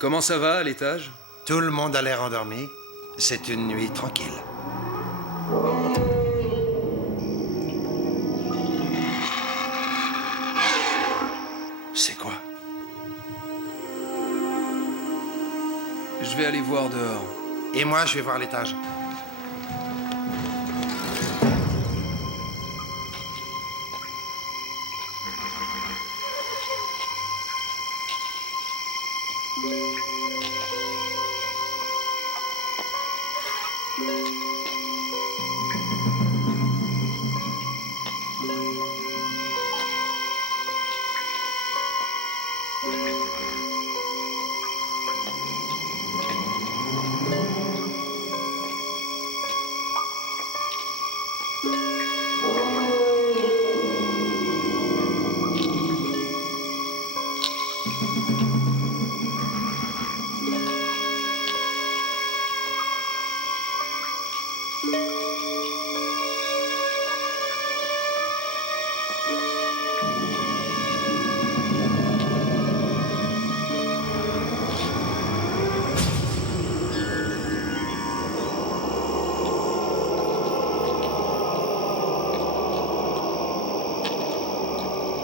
Comment ça va, à l'étage? Tout le monde a l'air endormi. C'est une nuit tranquille. C'est quoi? Je vais aller voir dehors. Et moi, je vais voir l'étage.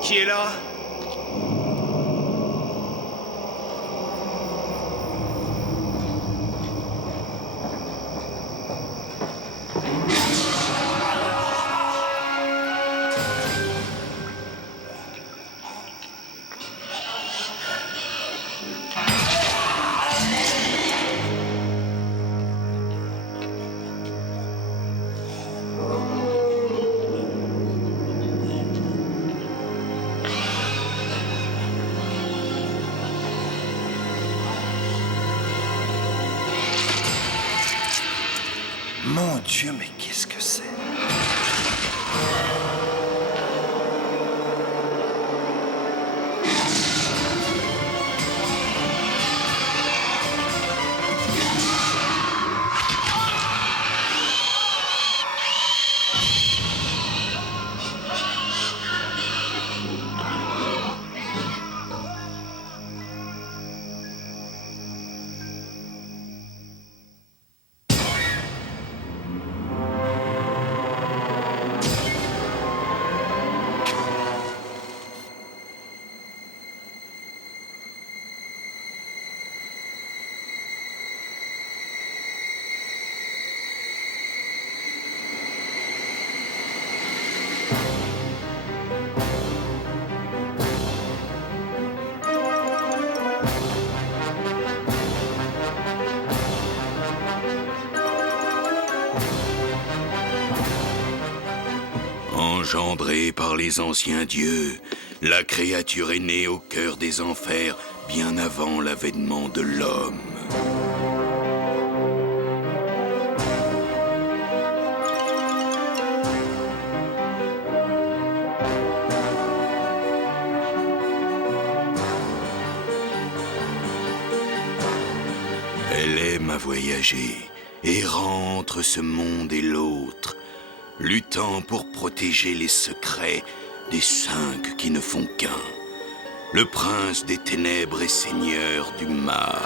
Qui est là? Mon Dieu, mais qu'est-ce que c'est? Engendrée par les anciens dieux, la créature est née au cœur des enfers bien avant l'avènement de l'homme. Elle aime à voyager, errant entre ce monde et l'autre, luttant pour protéger les secrets des 5 qui ne font qu'un. Le prince des ténèbres et seigneur du mal.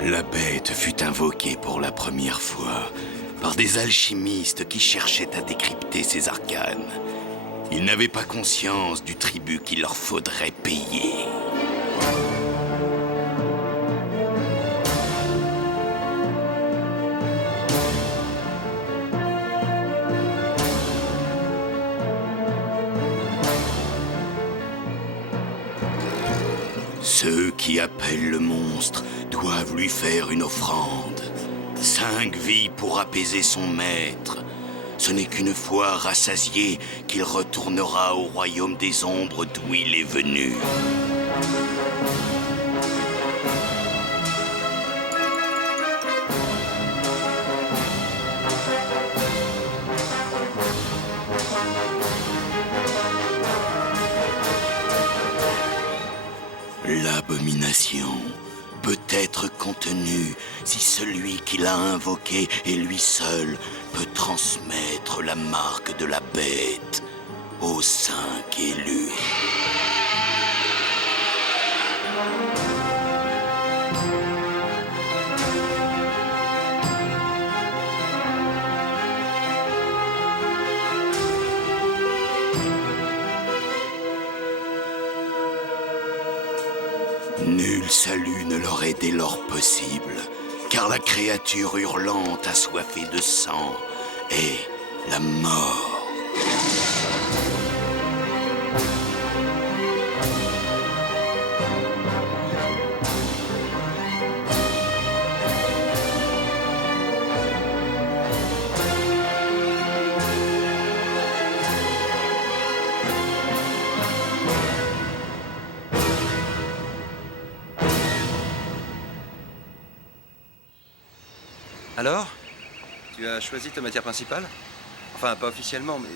La bête fut invoquée pour la première fois par des alchimistes qui cherchaient à décrypter ses arcanes. Ils n'avaient pas conscience du tribut qu'il leur faudrait payer. Ceux qui appellent le monstre doivent lui faire une offrande. 5 vies pour apaiser son maître. Ce n'est qu'une fois rassasié qu'il retournera au royaume des ombres d'où il est venu. L'abomination peut être contenue si celui qui l'a invoqué et lui seul peut transmettre la marque de la bête aux 5 élus. Nul salut ne leur est dès lors possible, car la créature hurlante assoiffée de sang est la mort. Alors? Tu as choisi ta matière principale? Enfin, pas officiellement, mais...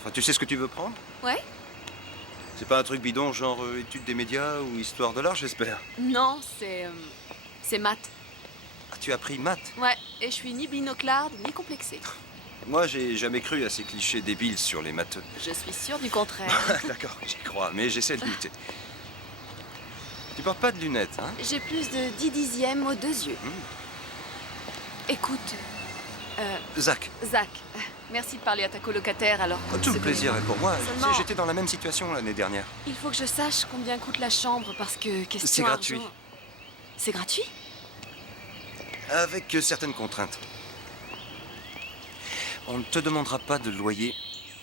Enfin, tu sais ce que tu veux prendre? Ouais? C'est pas un truc bidon, genre étude des médias ou histoire de l'art, j'espère? Non, c'est maths. Ah, tu as pris maths? Ouais, et je suis ni binoclarde, ni complexée. Moi, j'ai jamais cru à ces clichés débiles sur les matheux. Je suis sûre du contraire. D'accord, j'y crois, mais j'essaie de lutter. Tu portes pas de lunettes, hein? J'ai plus de 10 dixièmes aux 2 yeux. Écoute, Zach. Zach, merci de parler à ta colocataire alors qu'on ne Tout se le plaisir connaît est pour moi. pas. Tu Seulement, sais, j'étais dans la même situation l'année dernière. il faut que je sache combien coûte la chambre parce que question C'est gratuit. argent- C'est gratuit? Avec certaines contraintes. On ne te demandera pas de loyer,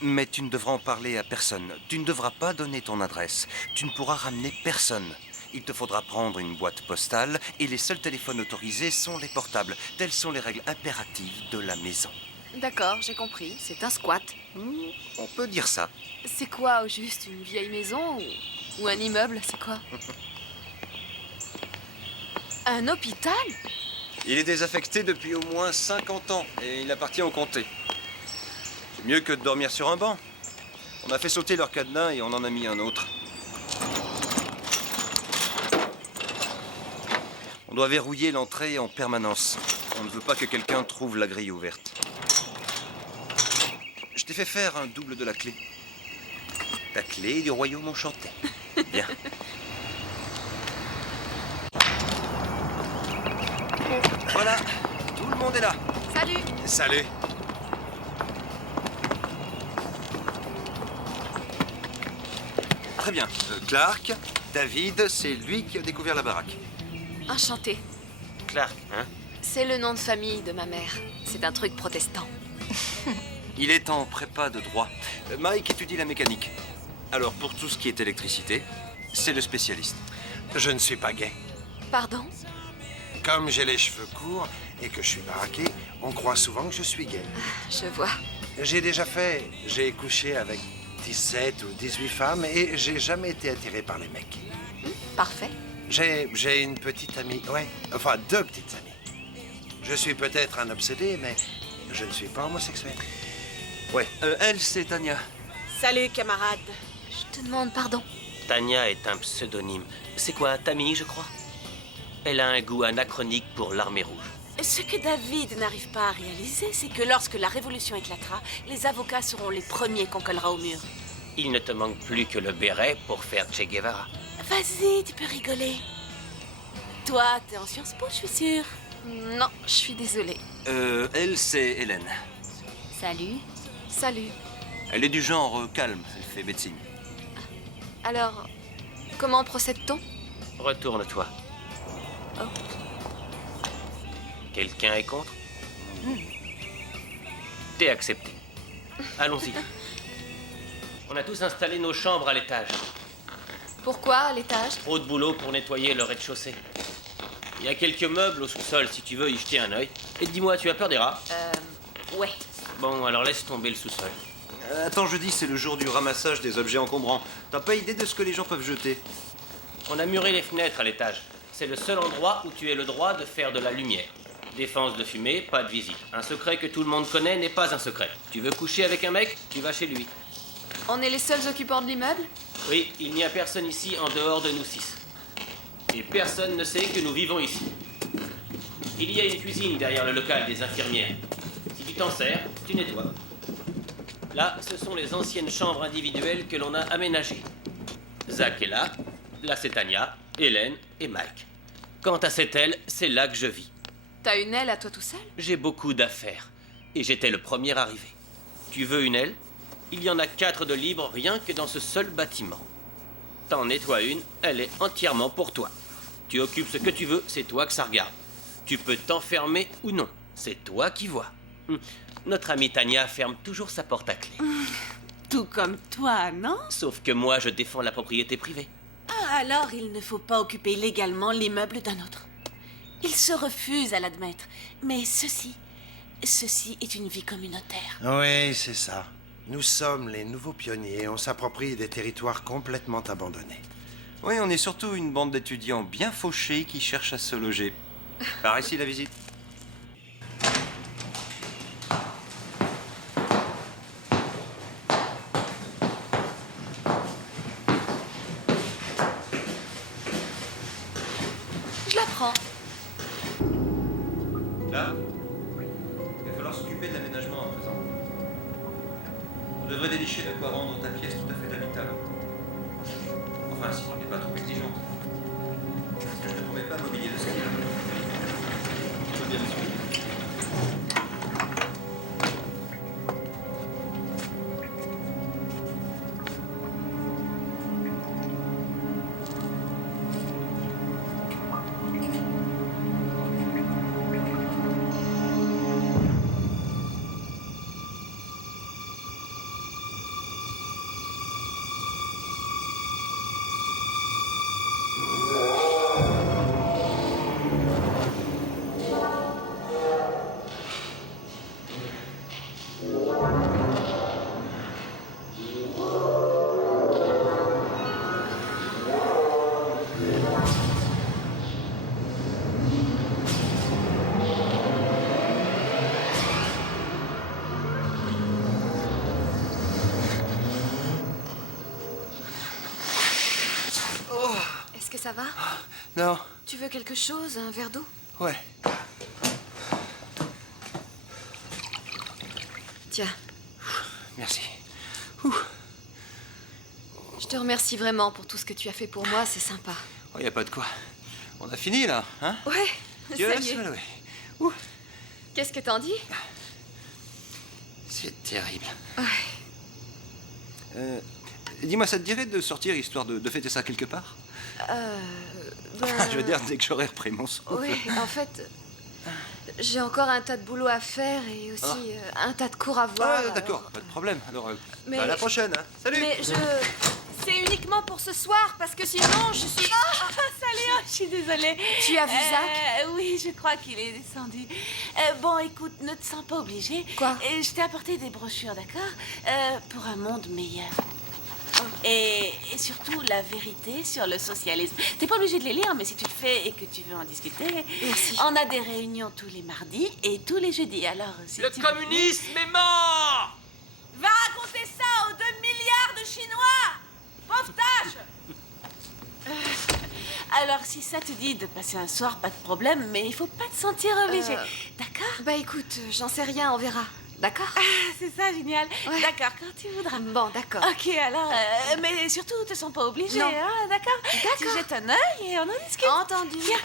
mais tu ne devras en parler à personne. Tu ne devras pas donner ton adresse. Tu ne pourras ramener personne. Il te faudra prendre une boîte postale et les seuls téléphones autorisés sont les portables. Telles sont les règles impératives de la maison. D'accord, j'ai compris. C'est un squat. On peut dire ça. C'est quoi au juste? Une vieille maison ou un immeuble? C'est quoi? Un hôpital? Il est désaffecté depuis au moins 50 ans et il appartient au comté. C'est mieux que de dormir sur un banc. On a fait sauter leur cadenas et on en a mis un autre. On doit verrouiller l'entrée en permanence. On ne veut pas que quelqu'un trouve la grille ouverte. Je t'ai fait faire un double de la clé. La clé du royaume enchanté. Bien. Voilà, tout le monde est là. Salut! Salut. Très bien. Clark, David, c'est lui qui a découvert la baraque. Enchanté. Clark, hein? C'est le nom de famille de ma mère. C'est un truc protestant. Il est en prépa de droit. Mike étudie la mécanique. Alors, pour tout ce qui est électricité, c'est le spécialiste. Je ne suis pas gay. Pardon? Comme j'ai les cheveux courts et que je suis baraqué, on croit souvent que je suis gay. Je vois. J'ai couché avec 17 ou 18 femmes et j'ai jamais été attiré par les mecs. Parfait. J'ai une petite amie, ouais, enfin 2 petites amies. Je suis peut-être un obsédé, mais je ne suis pas homosexuel. Ouais. Elle, c'est Tania. Salut, camarade. Je te demande pardon. Tania est un pseudonyme. C'est quoi, Tammy, je crois? Elle a un goût anachronique pour l'armée rouge. Ce que David n'arrive pas à réaliser, c'est que lorsque la révolution éclatera, les avocats seront les premiers qu'on collera au mur. Il ne te manque plus que le béret pour faire Che Guevara. Vas-y, tu peux rigoler. Toi, t'es en Sciences Po, je suis sûre. Non, je suis désolée. Elle, c'est Hélène. Salut. Salut. Elle est du genre calme, elle fait médecine. Alors, comment procède-t-on? Retourne-toi. Oh. Quelqu'un est contre? T'es accepté. Allons-y. On a tous installé nos chambres à l'étage. Pourquoi, à l'étage? Trop de boulot pour nettoyer le rez-de-chaussée. Il y a quelques meubles au sous-sol si tu veux y jeter un œil. Et dis-moi, tu as peur des rats? Ouais. Bon, alors laisse tomber le sous-sol. Attends, jeudi, c'est le jour du ramassage des objets encombrants. T'as pas idée de ce que les gens peuvent jeter? On a muré les fenêtres à l'étage. C'est le seul endroit où tu as le droit de faire de la lumière. Défense de fumée, pas de visite. Un secret que tout le monde connaît n'est pas un secret. Tu veux coucher avec un mec? Tu vas chez lui. On est les seuls occupants de l'immeuble? Oui, il n'y a personne ici en dehors de nous 6. Et personne ne sait que nous vivons ici. Il y a une cuisine derrière le local des infirmières. Si tu t'en sers, tu nettoies. Là, ce sont les anciennes chambres individuelles que l'on a aménagées. Zach est là c'est Tania, Hélène et Mike. Quant à cette aile, c'est là que je vis. T'as une aile à toi tout seul? J'ai beaucoup d'affaires. Et j'étais le premier arrivé. Tu veux une aile? Il y en a 4 de libres rien que dans ce seul bâtiment. T'en nettoies une, elle est entièrement pour toi. Tu occupes ce que tu veux, c'est toi que ça regarde. Tu peux t'enfermer ou non, c'est toi qui vois. Notre amie Tania ferme toujours sa porte à clé. Tout comme toi, non? Sauf que moi, je défends la propriété privée. Ah, alors il ne faut pas occuper légalement l'immeuble d'un autre. Il se refuse à l'admettre. Mais ceci est une vie communautaire. Oui, c'est ça. Nous sommes les nouveaux pionniers. On s'approprie des territoires complètement abandonnés. Oui, on est surtout une bande d'étudiants bien fauchés qui cherchent à se loger. Par ici, la visite. Je la prends. Là, il va falloir s'occuper de l'aménagement à présent. On devrait dénicher de quoi rendre ta pièce tout à fait habitable. Enfin, si tu n'es pas trop exigeante. Parce que je ne promets pas mobilier de ce qu'il y a. Tu veux bien me suivre? Est-ce que ça va? Non, Tu veux quelque chose? Un verre d'eau? ouais. Tiens, Merci. je te remercie vraiment pour tout ce que tu as fait pour moi, c'est sympa. Oh, y a pas de quoi. On a fini, là, hein? Ouais, Dieu ça le y est. seul, ouais. Qu'est-ce que t'en dis? C'est terrible. Ouais. Dis-moi, ça te dirait de sortir histoire de fêter ça quelque part? Je veux dire, dès que j'aurai repris mon souffle. Oui, en fait, j'ai encore un tas de boulot à faire et aussi un tas de cours à voir. Ah, d'accord, alors- pas de problème. Alors, Mais- à la prochaine, hein. Salut! Mais c'est uniquement pour ce soir parce que sinon je suis. Salut, oh, je suis désolée. Tu as vu Zach? Oui, je crois qu'il est descendu. Bon, écoute, ne te sens pas obligé. Quoi? Je t'ai apporté des brochures, d'accord? Pour un monde meilleur. Et surtout la vérité sur le socialisme. T'es pas obligé de les lire, mais si tu le fais et que tu veux en discuter, Merci. on a des réunions tous les mardis et tous les jeudis. Alors, si Le tu communisme est mort! va raconter ça aux 2 milliards de Chinois! Pauvre tâche! Alors, si ça te dit de passer un soir, pas de problème, mais il faut pas te sentir obligé. D'accord? Bah écoute, j'en sais rien, on verra. D'accord? Ah, c'est ça, génial. Ouais. D'accord, quand tu voudras. Bon, d'accord. Ok, alors, mais surtout, te sens pas obligé, Non. hein, d'accord? Tu jettes un œil et on en discute. Entendu. Viens.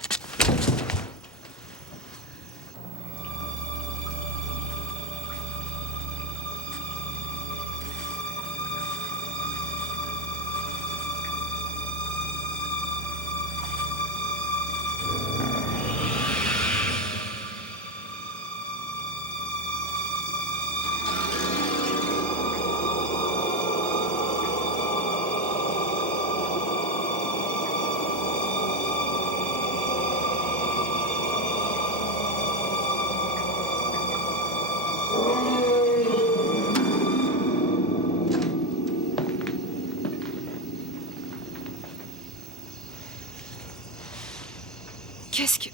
qu'est-ce que...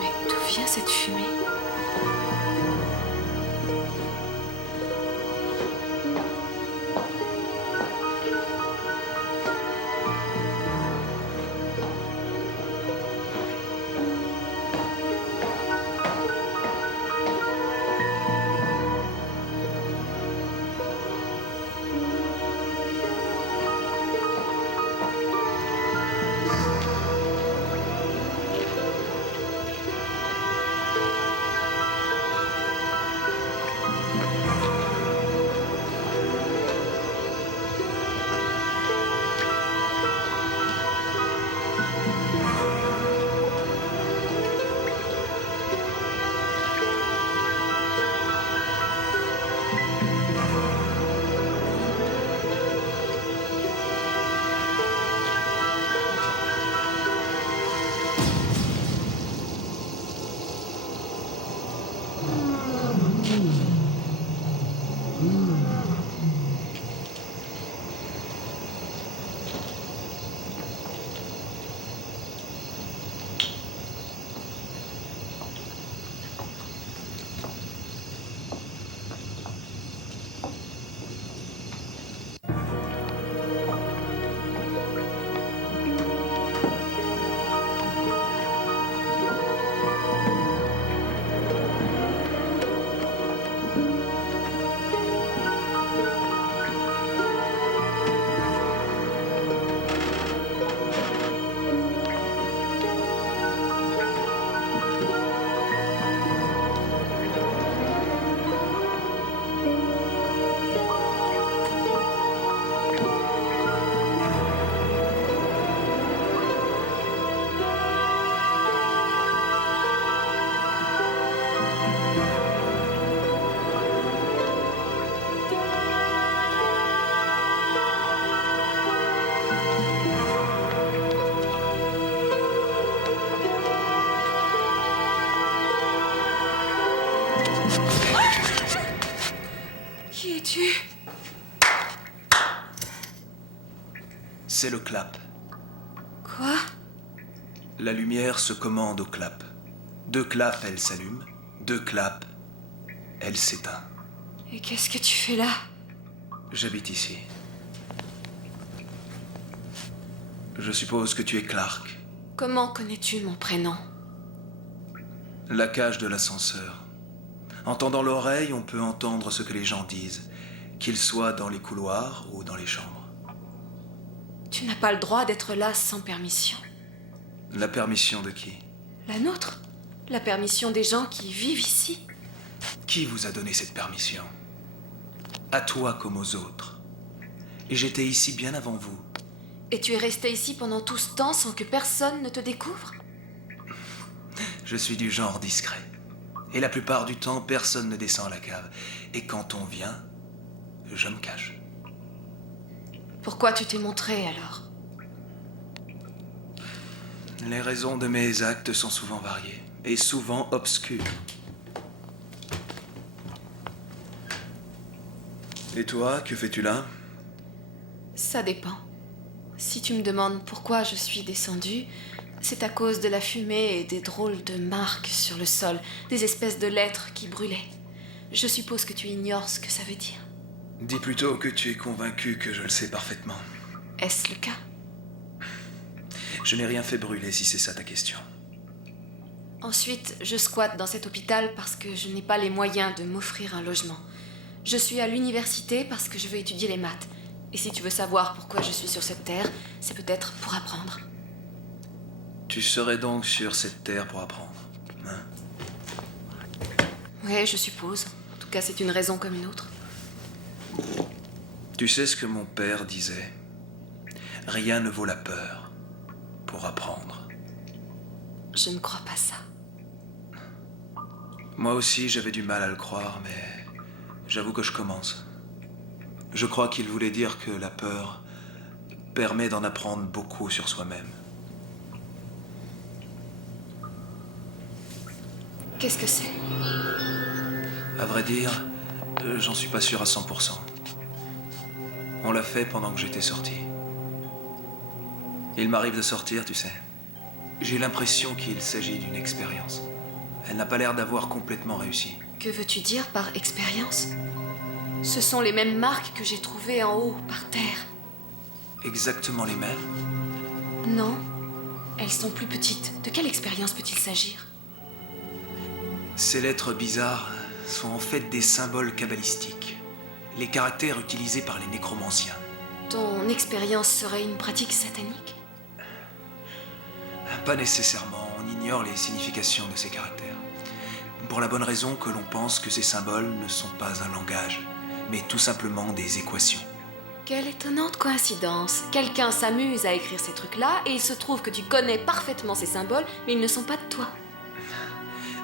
Mais d'où vient cette fumée? Qui es-tu? C'est le clap. Quoi? La lumière se commande au clap. 2 claps, elle s'allume. 2 claps, elle s'éteint. Et qu'est-ce que tu fais là? J'habite ici. Je suppose que tu es Clark. Comment connais-tu mon prénom? La cage de l'ascenseur. En tendant l'oreille, on peut entendre ce que les gens disent, qu'ils soient dans les couloirs ou dans les chambres. Tu n'as pas le droit d'être là sans permission. La permission de qui? La nôtre? La permission des gens qui vivent ici? Qui vous a donné cette permission? À toi comme aux autres. Et j'étais ici bien avant vous. Et tu es resté ici pendant tout ce temps sans que personne ne te découvre? Je suis du genre discret. Et la plupart du temps, personne ne descend à la cave. Et quand on vient, je me cache. Pourquoi tu t'es montré alors? Les raisons de mes actes sont souvent variées et souvent obscures. Et toi, que fais-tu là? Ça dépend. Si tu me demandes pourquoi je suis descendue, c'est à cause de la fumée et des drôles de marques sur le sol, des espèces de lettres qui brûlaient. Je suppose que tu ignores ce que ça veut dire. Dis plutôt que tu es convaincu que je le sais parfaitement. Est-ce le cas? Je n'ai rien fait brûler si c'est ça ta question. Ensuite, je squatte dans cet hôpital parce que je n'ai pas les moyens de m'offrir un logement. Je suis à l'université parce que je veux étudier les maths. Et si tu veux savoir pourquoi je suis sur cette terre, c'est peut-être pour apprendre. Tu serais donc sur cette terre pour apprendre, hein? Ouais, je suppose. En tout cas, c'est une raison comme une autre. Tu sais ce que mon père disait? Rien ne vaut la peur pour apprendre. Je ne crois pas ça. Moi aussi, j'avais du mal à le croire, mais j'avoue que je commence. Je crois qu'il voulait dire que la peur permet d'en apprendre beaucoup sur soi-même. Qu'est-ce que c'est? À vrai dire, j'en suis pas sûr à 100%. On l'a fait pendant que j'étais sorti. Il m'arrive de sortir, tu sais. J'ai l'impression qu'il s'agit d'une expérience. Elle n'a pas l'air d'avoir complètement réussi. Que veux-tu dire par expérience? Ce sont les mêmes marques que j'ai trouvées en haut, par terre. Exactement les mêmes? Non, elles sont plus petites. De quelle expérience peut-il s'agir? Ces lettres bizarres sont en fait des symboles kabbalistiques. Les caractères utilisés par les nécromanciens. Ton expérience serait une pratique satanique? Pas nécessairement, on ignore les significations de ces caractères. Pour la bonne raison que l'on pense que ces symboles ne sont pas un langage, mais tout simplement des équations. Quelle étonnante coïncidence. Quelqu'un s'amuse à écrire ces trucs-là et il se trouve que tu connais parfaitement ces symboles, mais ils ne sont pas de toi.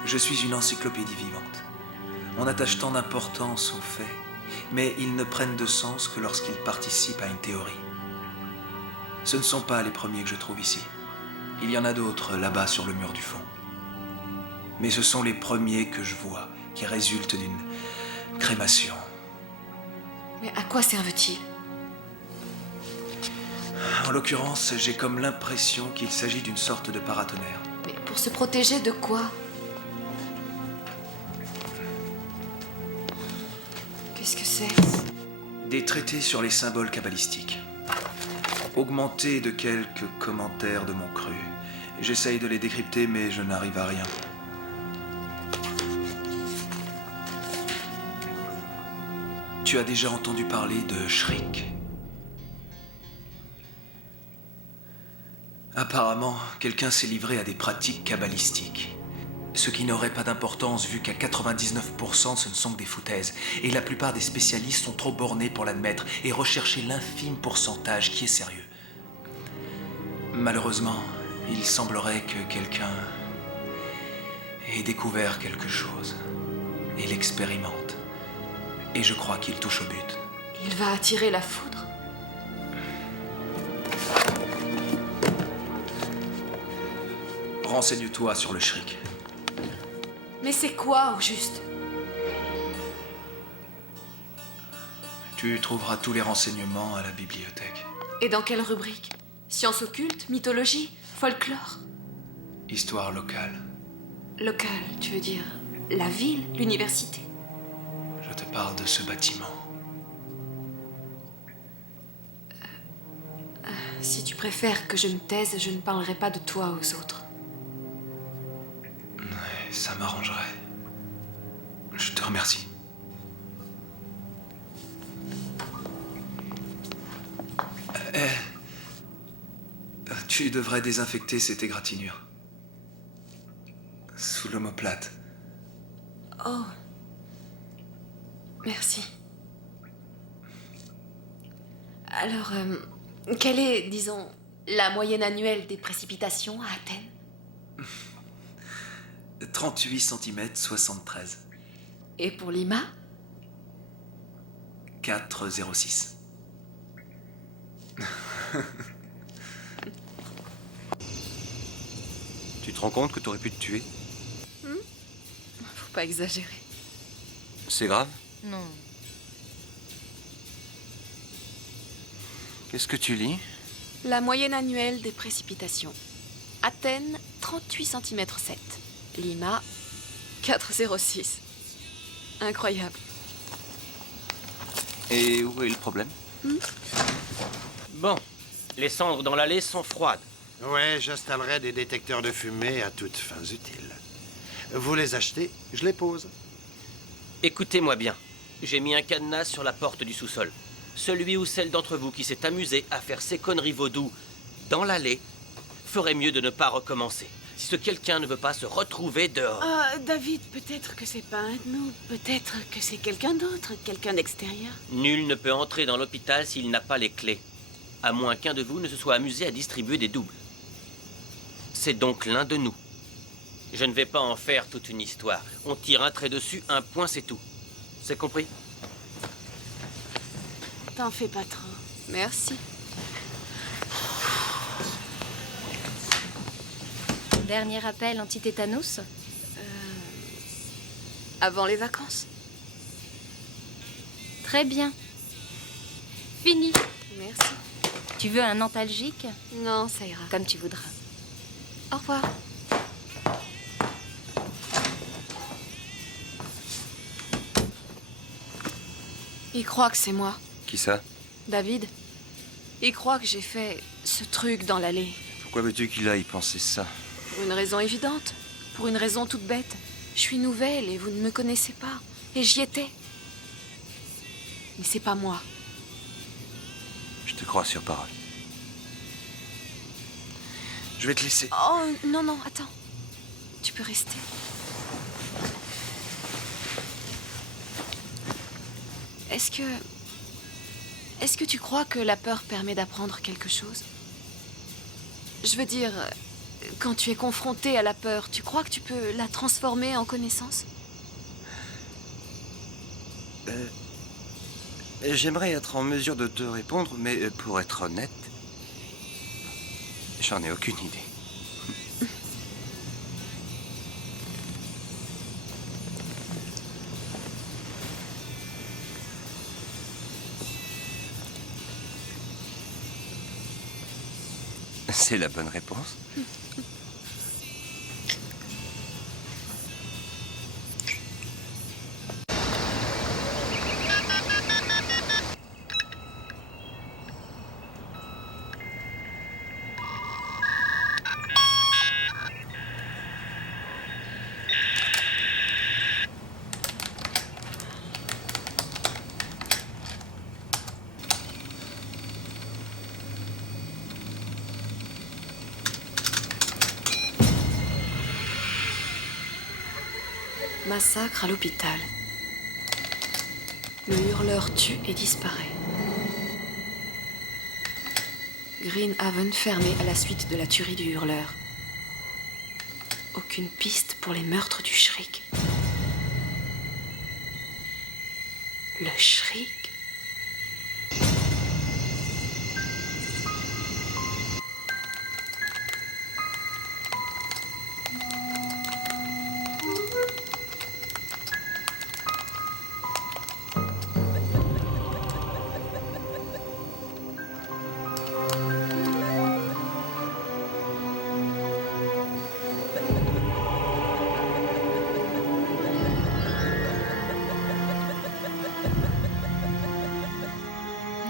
Je suis une encyclopédie vivante. On attache tant d'importance aux faits, mais ils ne prennent de sens que lorsqu'ils participent à une théorie. Ce ne sont pas les premiers que je trouve ici. Il y en a d'autres là-bas sur le mur du fond. Mais ce sont les premiers que je vois, qui résultent d'une crémation. Mais à quoi servent-ils? En l'occurrence, j'ai comme l'impression qu'il s'agit d'une sorte de paratonnerre. Mais pour se protéger de quoi? Qu'est-ce que c'est? Des traités sur les symboles kabbalistiques. Augmentés de quelques commentaires de mon cru. J'essaye de les décrypter, mais je n'arrive à rien. Tu as déjà entendu parler de Shrik? Apparemment, quelqu'un s'est livré à des pratiques kabbalistiques. Ce qui n'aurait pas d'importance vu qu'à 99% ce ne sont que des foutaises. Et la plupart des spécialistes sont trop bornés pour l'admettre et rechercher l'infime pourcentage qui est sérieux. Malheureusement, il semblerait que quelqu'un ait découvert quelque chose et l'expérimente. Et je crois qu'il touche au but. Il va attirer la foudre? Renseigne-toi sur le Shrik. Mais c'est quoi, au juste? Tu trouveras tous les renseignements à la bibliothèque. Et dans quelle rubrique? Sciences occultes, mythologie, folklore? Histoire locale. Local, tu veux dire la ville, l'université? Je te parle de ce bâtiment. Si tu préfères que je me taise, je ne parlerai pas de toi aux autres. Ouais, ça m'arrangerait. Je te remercie. Tu devrais désinfecter cette égratignure. Sous l'omoplate. Oh. Merci. Alors, quelle est, disons, la moyenne annuelle des précipitations à Athènes? 38 cm 73. Et pour Lima? 4,06. Tu te rends compte que t'aurais pu te tuer? Faut pas exagérer. C'est grave? Non. Qu'est-ce que tu lis? La moyenne annuelle des précipitations. Athènes, 38 cm 7. Lima, 4,06. Incroyable. Et où est le problème? Bon, les cendres dans l'allée sont froides. Ouais, j'installerai des détecteurs de fumée à toutes fins utiles. Vous les achetez, je les pose. Écoutez-moi bien. J'ai mis un cadenas sur la porte du sous-sol. Celui ou celle d'entre vous qui s'est amusé à faire ces conneries vaudou dans l'allée ferait mieux de ne pas recommencer. Si ce quelqu'un ne veut pas se retrouver dehors. Ah, David, peut-être que c'est pas un de nous. Peut-être que c'est quelqu'un d'autre, quelqu'un d'extérieur. Nul ne peut entrer dans l'hôpital s'il n'a pas les clés. À moins qu'un de vous ne se soit amusé à distribuer des doubles. C'est donc l'un de nous. Je ne vais pas en faire toute une histoire. On tire un trait dessus, un point, c'est tout. C'est compris? T'en fais pas trop. Merci. Dernier appel anti-tétanos? Avant les vacances. Très bien. Fini. Merci. Tu veux un antalgique? Non, ça ira. Comme tu voudras. Au revoir. Il croit que c'est moi, Qui ça? David. Il croit que j'ai fait ce truc dans l'allée. Pourquoi veux-tu qu'il aille penser ça? Pour une raison évidente. Pour une raison toute bête. Je suis nouvelle et vous ne me connaissez pas. Et j'y étais. Mais c'est pas moi. Je te crois sur parole. Je vais te laisser. Oh, non, non, attends. Tu peux rester. Est-ce que tu crois que la peur permet d'apprendre quelque chose? Je veux dire, quand tu es confronté à la peur, tu crois que tu peux la transformer en connaissance? J'aimerais être en mesure de te répondre, mais pour être honnête, j'en ai aucune idée. C'est la bonne réponse. Massacre à l'hôpital. Le hurleur tue et disparaît. Greenhaven fermé à la suite de la tuerie du hurleur. Aucune piste pour les meurtres du Shriek. Le Shriek?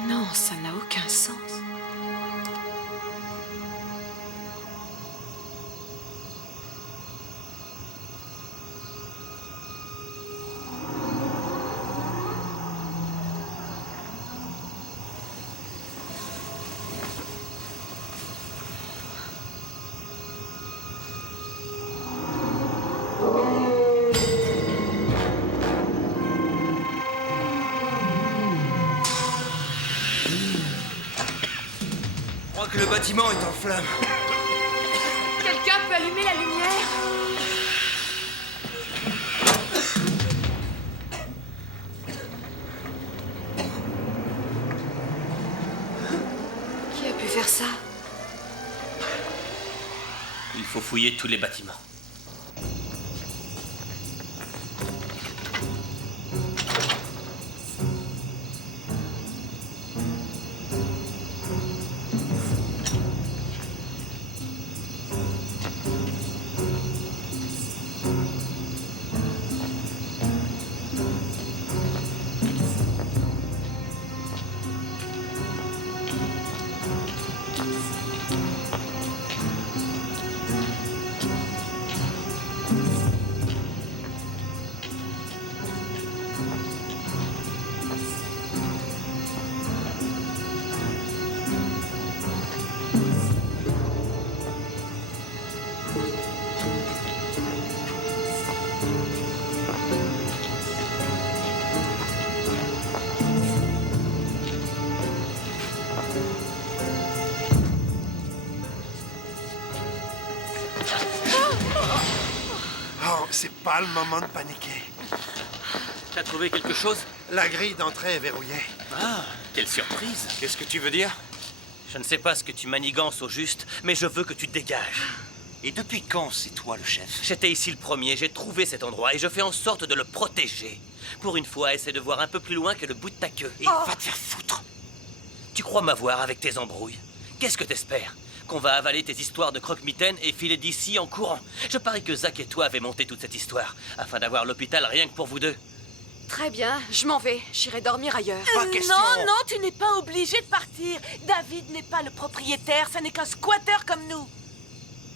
Non, ça n'a aucun sens. Je crois que le bâtiment est en flammes. Quelqu'un peut allumer la lumière? Qui a pu faire ça? Il faut fouiller tous les bâtiments. Oh, c'est pas le moment de paniquer. T'as trouvé quelque chose? La grille d'entrée est verrouillée. Ah, quelle surprise. Qu'est-ce que tu veux dire? Je ne sais pas ce que tu manigances au juste, mais je veux que tu te dégages. Et depuis quand c'est toi le chef? J'étais ici le premier, j'ai trouvé cet endroit et je fais en sorte de le protéger. Pour une fois, essaie de voir un peu plus loin que le bout de ta queue. Et va te faire foutre! Tu crois m'avoir avec tes embrouilles? Qu'est-ce que t'espères? Qu'on va avaler tes histoires de croque-mitaine et filer d'ici en courant? Je parie que Zach et toi avez monté toute cette histoire, afin d'avoir l'hôpital rien que pour vous deux. Très bien, je m'en vais. J'irai dormir ailleurs. Pas question. Non, non, tu n'es pas obligé de partir. David n'est pas le propriétaire, ça n'est qu'un squatter comme nous.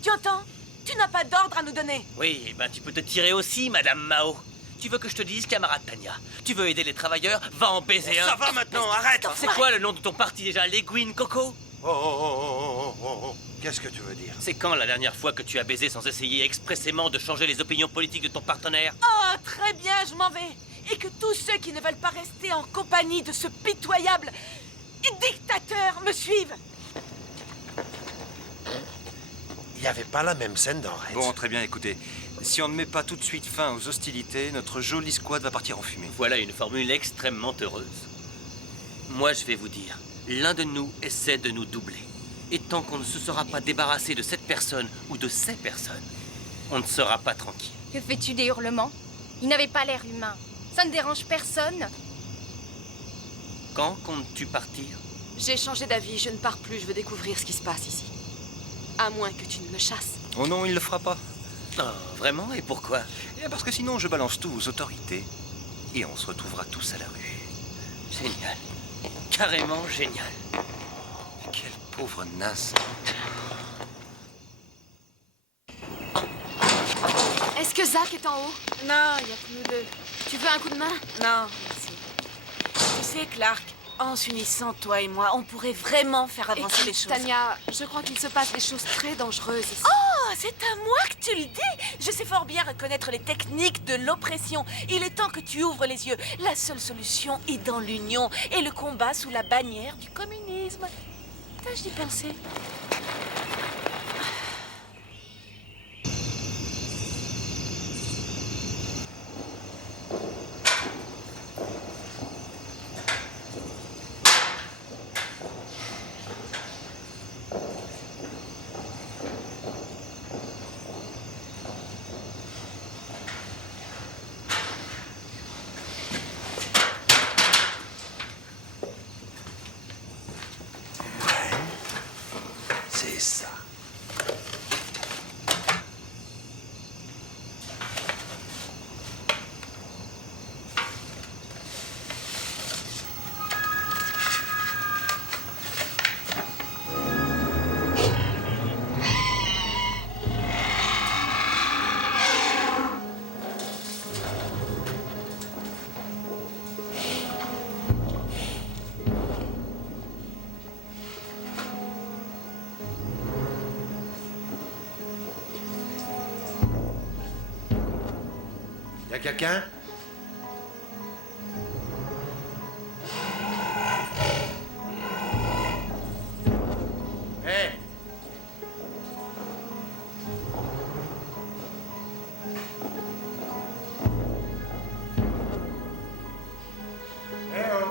Tu entends? Tu n'as pas d'ordre à nous donner. Oui, ben tu peux te tirer aussi, Madame Mao. Tu veux que je te dise, camarade Tania? Tu veux aider les travailleurs? Va en baiser un. Ça va maintenant, arrête! C'est quoi le nom de ton parti déjà? L'Aiguine Coco? Oh, oh, oh, oh, oh, oh. Qu'est-ce que tu veux dire? C'est quand la dernière fois que tu as baisé sans essayer expressément de changer les opinions politiques de ton partenaire? Oh, très bien, je m'en vais. Et que tous ceux qui ne veulent pas rester en compagnie de ce pitoyable dictateur me suivent. Il n'y avait pas la même scène dans Reds. Bon, très bien, écoutez. Si on ne met pas tout de suite fin aux hostilités, notre jolie squad va partir en fumée. Voilà une formule extrêmement heureuse. Moi, je vais vous dire, l'un de nous essaie de nous doubler. Et tant qu'on ne se sera pas débarrassé de cette personne ou de ces personnes, on ne sera pas tranquille. Que fais-tu des hurlements? Il n'avait pas l'air humain. Ça ne dérange personne. Quand comptes-tu partir? J'ai changé d'avis, je ne pars plus, je veux découvrir ce qui se passe ici. À moins que tu ne me chasses. Oh non, il le fera pas. Oh, vraiment? Et pourquoi? Eh, parce que sinon, je balance tout aux autorités. Et on se retrouvera tous à la rue. Génial. Carrément génial. Quelle pauvre naze. Est-ce que Zach est en haut? Non, il n'y a que nous deux. Tu veux un coup de main? Non, merci. Tu sais, Clark, en s'unissant, toi et moi, on pourrait vraiment faire avancer les Écoute, choses. Tania, je crois qu'il se passe des choses très dangereuses ici. Oh, c'est à moi que tu le dis. Je sais fort bien reconnaître les techniques de l'oppression. Il est temps que tu ouvres les yeux. La seule solution est dans l'union et le combat sous la bannière du communisme. Tâche d'y penser. C'est ça. Y a quelqu'un? Hé! Eh oh!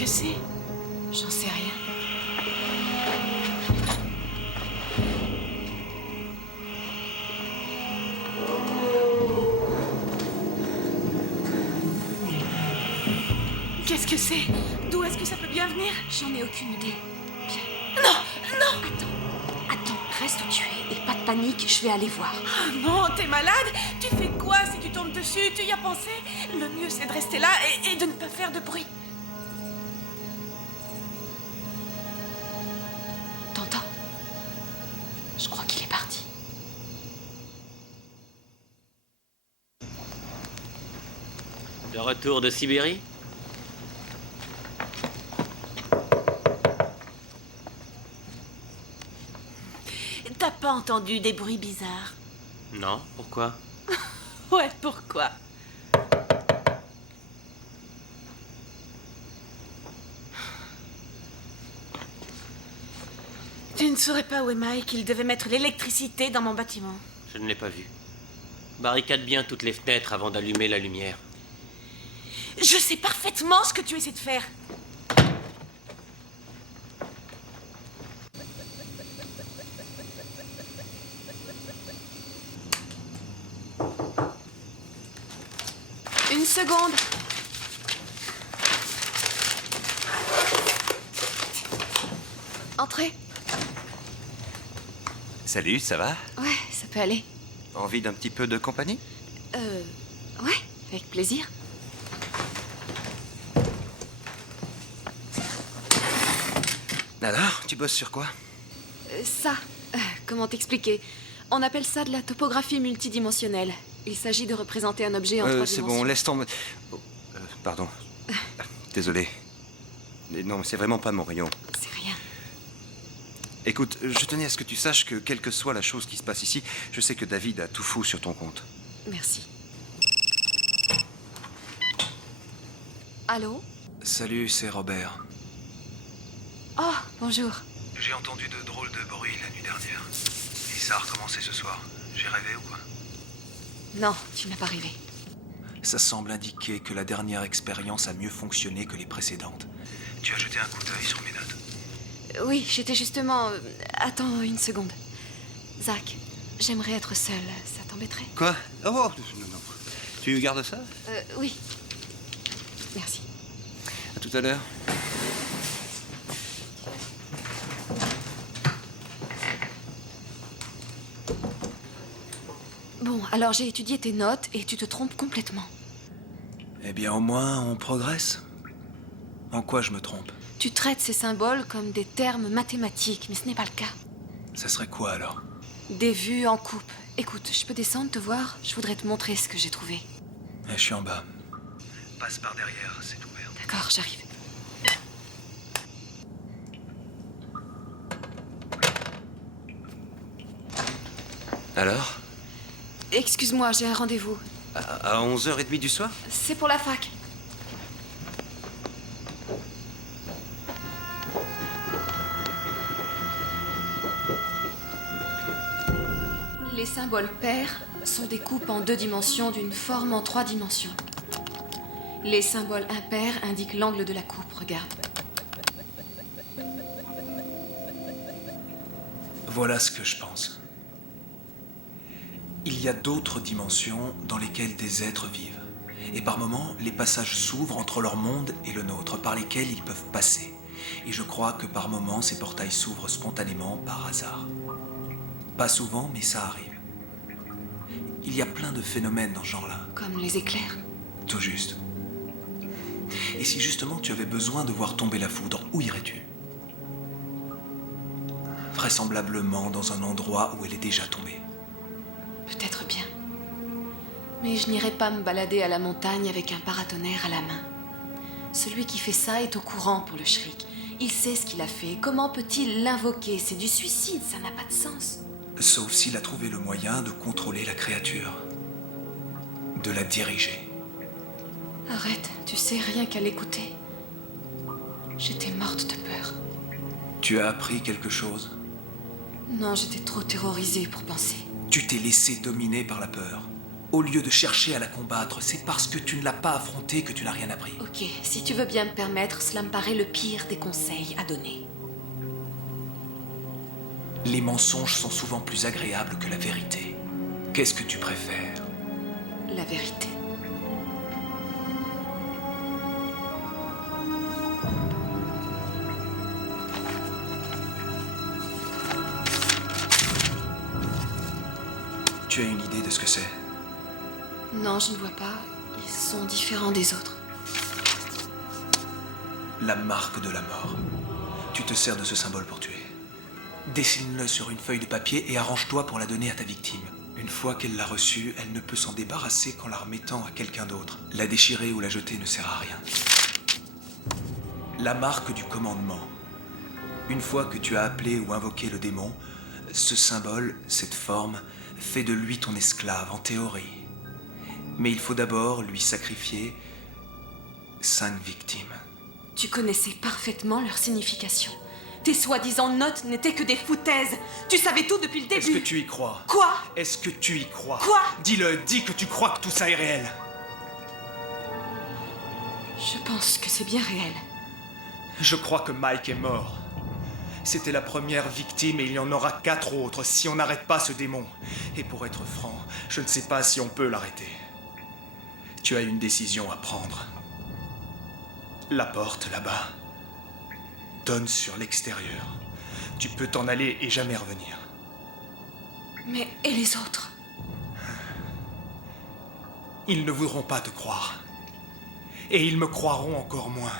que c'est? J'en sais rien. Qu'est-ce que c'est? D'où est-ce que ça peut bien venir? J'en ai aucune idée. Bien. Non, non! Attends, reste où tu es et pas de panique, je vais aller voir. Oh non, t'es malade? Tu fais quoi si tu tombes dessus? Tu y as pensé? Le mieux, c'est de rester là et de ne pas faire de bruit. T'entends? Je crois qu'il est parti. De retour de Sibérie? T'as pas entendu des bruits bizarres? Non, pourquoi? Ouais, pourquoi? Tu ne saurais pas où est Mike, il devait mettre l'électricité dans mon bâtiment. Je ne l'ai pas vu. Barricade bien toutes les fenêtres avant d'allumer la lumière. Je sais parfaitement ce que tu essaies de faire. Une seconde. Entrez. Salut, ça va? Ouais, ça peut aller. Envie d'un petit peu de compagnie? Ouais, avec plaisir. Alors, tu bosses sur quoi? Ça, comment t'expliquer? On appelle ça de la topographie multidimensionnelle. Il s'agit de représenter un objet en 3 C'est dimensions. bon, laisse tomber. Oh, pardon. Désolé. Mais non, c'est vraiment pas mon rayon. C'est rien. Écoute, je tenais à ce que tu saches que, quelle que soit la chose qui se passe ici, je sais que David a tout fou sur ton compte. Merci. Allô? Salut, c'est Robert. Oh, bonjour. J'ai entendu de drôles de bruits la nuit dernière. Et ça a recommencé ce soir. J'ai rêvé ou quoi? Non, tu n'as pas rêvé. Ça semble indiquer que la dernière expérience a mieux fonctionné que les précédentes. Tu as jeté un coup d'œil sur mes notes. Oui, j'étais justement... Attends une seconde. Zach, j'aimerais être seule. Ça t'embêterait? Quoi? Oh, non, non. Tu gardes ça? Oui. Merci. À tout à l'heure. Bon, alors j'ai étudié tes notes et tu te trompes complètement. Eh bien, au moins, on progresse. En quoi je me trompe? Tu traites ces symboles comme des termes mathématiques, mais ce n'est pas le cas. Ça serait quoi alors? Des vues en coupe. Écoute, je peux descendre te voir? Je voudrais te montrer ce que j'ai trouvé. Je suis en bas. Passe par derrière, c'est ouvert. D'accord, j'arrive. Alors? Excuse-moi, j'ai un rendez-vous. À 11h30 du soir? C'est pour la fac. Les symboles pairs sont des coupes en 2 dimensions d'une forme en 3 dimensions. Les symboles impairs indiquent l'angle de la coupe, regarde. Voilà ce que je pense. Il y a d'autres dimensions dans lesquelles des êtres vivent. Et par moments, les passages s'ouvrent entre leur monde et le nôtre, par lesquels ils peuvent passer. Et je crois que par moments, ces portails s'ouvrent spontanément par hasard. Pas souvent, mais ça arrive. Il y a plein de phénomènes dans ce genre-là. Comme les éclairs. Tout juste. Et si justement tu avais besoin de voir tomber la foudre, où irais-tu? Vraisemblablement dans un endroit où elle est déjà tombée. Peut-être bien. Mais je n'irai pas me balader à la montagne avec un paratonnerre à la main. Celui qui fait ça est au courant pour le shriek. Il sait ce qu'il a fait. Comment peut-il l'invoquer? C'est du suicide, ça n'a pas de sens. Sauf s'il a trouvé le moyen de contrôler la créature. De la diriger. Arrête, tu sais, rien qu'à l'écouter. J'étais morte de peur. Tu as appris quelque chose? Non, j'étais trop terrorisée pour penser. Tu t'es laissé dominer par la peur. Au lieu de chercher à la combattre, c'est parce que tu ne l'as pas affrontée que tu n'as rien appris. Ok, si tu veux bien me permettre, cela me paraît le pire des conseils à donner. Les mensonges sont souvent plus agréables que la vérité. Qu'est-ce que tu préfères? La vérité. Tu as une idée de ce que c'est? Non, je ne vois pas. Ils sont différents des autres. La marque de la mort. Tu te sers de ce symbole pour tuer. Dessine-le sur une feuille de papier et arrange-toi pour la donner à ta victime. Une fois qu'elle l'a reçue, elle ne peut s'en débarrasser qu'en la remettant à quelqu'un d'autre. La déchirer ou la jeter ne sert à rien. La marque du commandement. Une fois que tu as appelé ou invoqué le démon, ce symbole, cette forme, fait de lui ton esclave en théorie. Mais il faut d'abord lui sacrifier 5 victimes. Tu connaissais parfaitement leur signification. Tes soi-disant notes n'étaient que des foutaises. Tu savais tout depuis le début. Est-ce que tu y crois? Quoi? Est-ce que tu y crois? Quoi? Dis-le, dis que tu crois que tout ça est réel. Je pense que c'est bien réel. Je crois que Mike est mort. C'était la première victime et il y en aura 4 autres si on n'arrête pas ce démon. Et pour être franc, je ne sais pas si on peut l'arrêter. Tu as une décision à prendre. La porte, là-bas, donne sur l'extérieur. Tu peux t'en aller et jamais revenir. Mais et les autres? Ils ne voudront pas te croire. Et ils me croiront encore moins.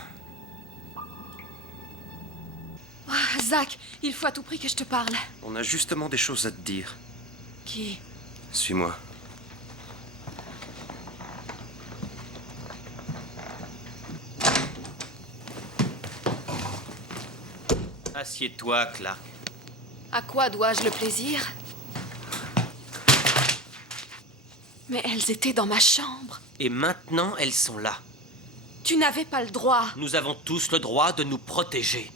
Ah, Zach, il faut à tout prix que je te parle. On a justement des choses à te dire. Qui? Suis-moi. Assieds-toi, Clark. À quoi dois-je le plaisir? Mais elles étaient dans ma chambre. Et maintenant, elles sont là. Tu n'avais pas le droit. Nous avons tous le droit de nous protéger.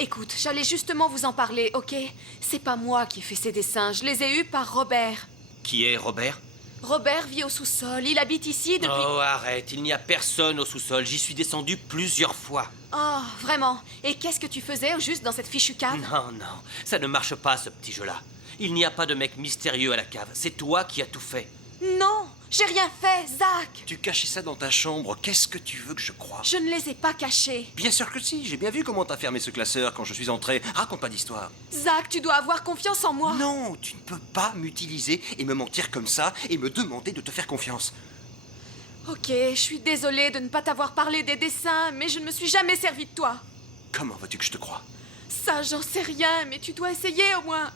Écoute, j'allais justement vous en parler, ok? C'est pas moi qui ai fait ces dessins, je les ai eus par Robert. Qui est Robert? Robert vit au sous-sol, il habite ici depuis... Oh, arrête, il n'y a personne au sous-sol. J'y suis descendu plusieurs fois. Oh, vraiment? Et qu'est-ce que tu faisais au juste dans cette fichue cave? Non, non, ça ne marche pas, ce petit jeu-là. Il n'y a pas de mec mystérieux à la cave. C'est toi qui as tout fait. Non, j'ai rien fait, Zach. Tu cachais ça dans ta chambre. Qu'est-ce que tu veux que je croie? Je ne les ai pas cachés. Bien sûr que si. J'ai bien vu comment t'as fermé ce classeur quand je suis entré. Raconte pas d'histoire. Zach, tu dois avoir confiance en moi. Non, tu ne peux pas m'utiliser et me mentir comme ça et me demander de te faire confiance. Ok, je suis désolée de ne pas t'avoir parlé des dessins, mais je ne me suis jamais servi de toi. Comment veux-tu que je te croie? Ça, j'en sais rien, mais tu dois essayer au moins.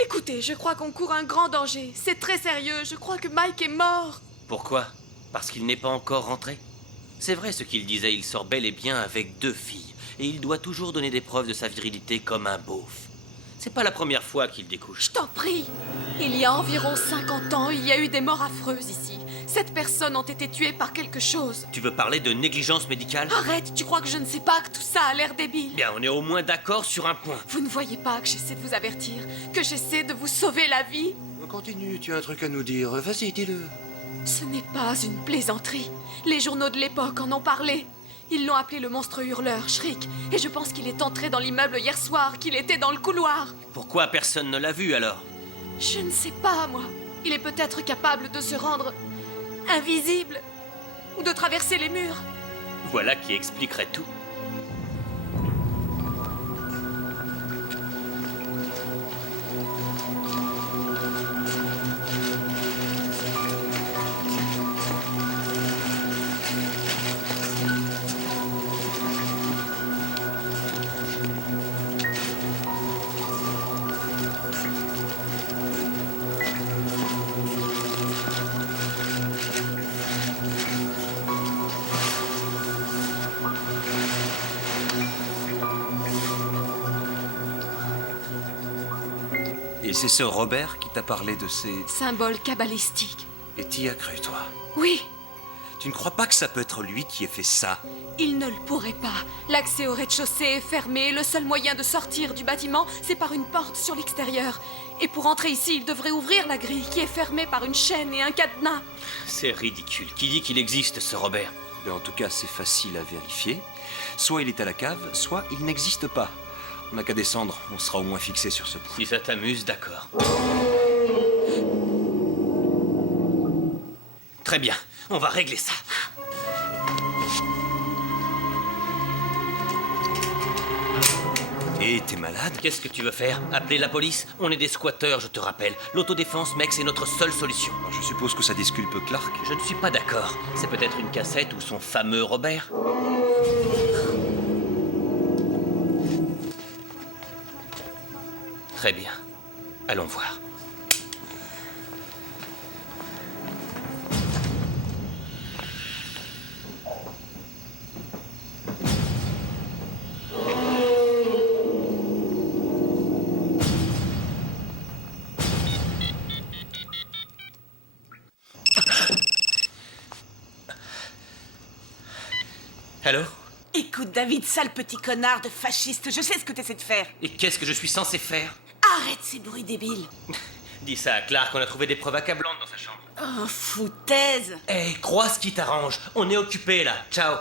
Écoutez, je crois qu'on court un grand danger. C'est très sérieux, je crois que Mike est mort. Pourquoi? Parce qu'il n'est pas encore rentré? C'est vrai ce qu'il disait, il sort bel et bien avec 2 filles. Et il doit toujours donner des preuves de sa virilité comme un beauf. C'est pas la première fois qu'il découche. Je t'en prie. Il y a environ 50 ans, il y a eu des morts affreuses ici. 7 personnes ont été tuées par quelque chose. Tu veux parler de négligence médicale? Arrête, tu crois que je ne sais pas que tout ça a l'air débile? Bien, on est au moins d'accord sur un point. Vous ne voyez pas que j'essaie de vous avertir, que j'essaie de vous sauver la vie? Continue, tu as un truc à nous dire. Vas-y, dis-le. Ce n'est pas une plaisanterie. Les journaux de l'époque en ont parlé. Ils l'ont appelé le monstre hurleur, Shriek. Et je pense qu'il est entré dans l'immeuble hier soir, qu'il était dans le couloir. Pourquoi personne ne l'a vu alors? Je ne sais pas, moi. Il est peut-être capable de se rendre invisible ou de traverser les murs. Voilà qui expliquerait tout. Et c'est ce Robert qui t'a parlé de ces... Symbole cabalistique. Et t'y as cru, toi? Oui. Tu ne crois pas que ça peut être lui qui ait fait ça? Il ne le pourrait pas. L'accès au rez-de-chaussée est fermé. Le seul moyen de sortir du bâtiment, c'est par une porte sur l'extérieur. Et pour entrer ici, il devrait ouvrir la grille qui est fermée par une chaîne et un cadenas. C'est ridicule. Qui dit qu'il existe, ce Robert? Mais en tout cas, c'est facile à vérifier. Soit il est à la cave, soit il n'existe pas. On n'a qu'à descendre, on sera au moins fixé sur ce point. Si ça t'amuse, d'accord. Très bien, on va régler ça. Et t'es malade? Qu'est-ce que tu veux faire? Appeler la police? On est des squatteurs, je te rappelle. L'autodéfense, mec, c'est notre seule solution. Alors, je suppose que ça disculpe Clark. Je ne suis pas d'accord. C'est peut-être une cassette ou son fameux Robert. Très bien. Allons voir. Allô? Écoute, David, sale petit connard de fasciste, je sais ce que t'essaies de faire. Et qu'est-ce que je suis censé faire? Arrête ces bruits débiles. Dis ça à Clark, on a trouvé des preuves accablantes dans sa chambre. Oh, foutaise. Hé, crois ce qui t'arrange. On est occupé là. Ciao.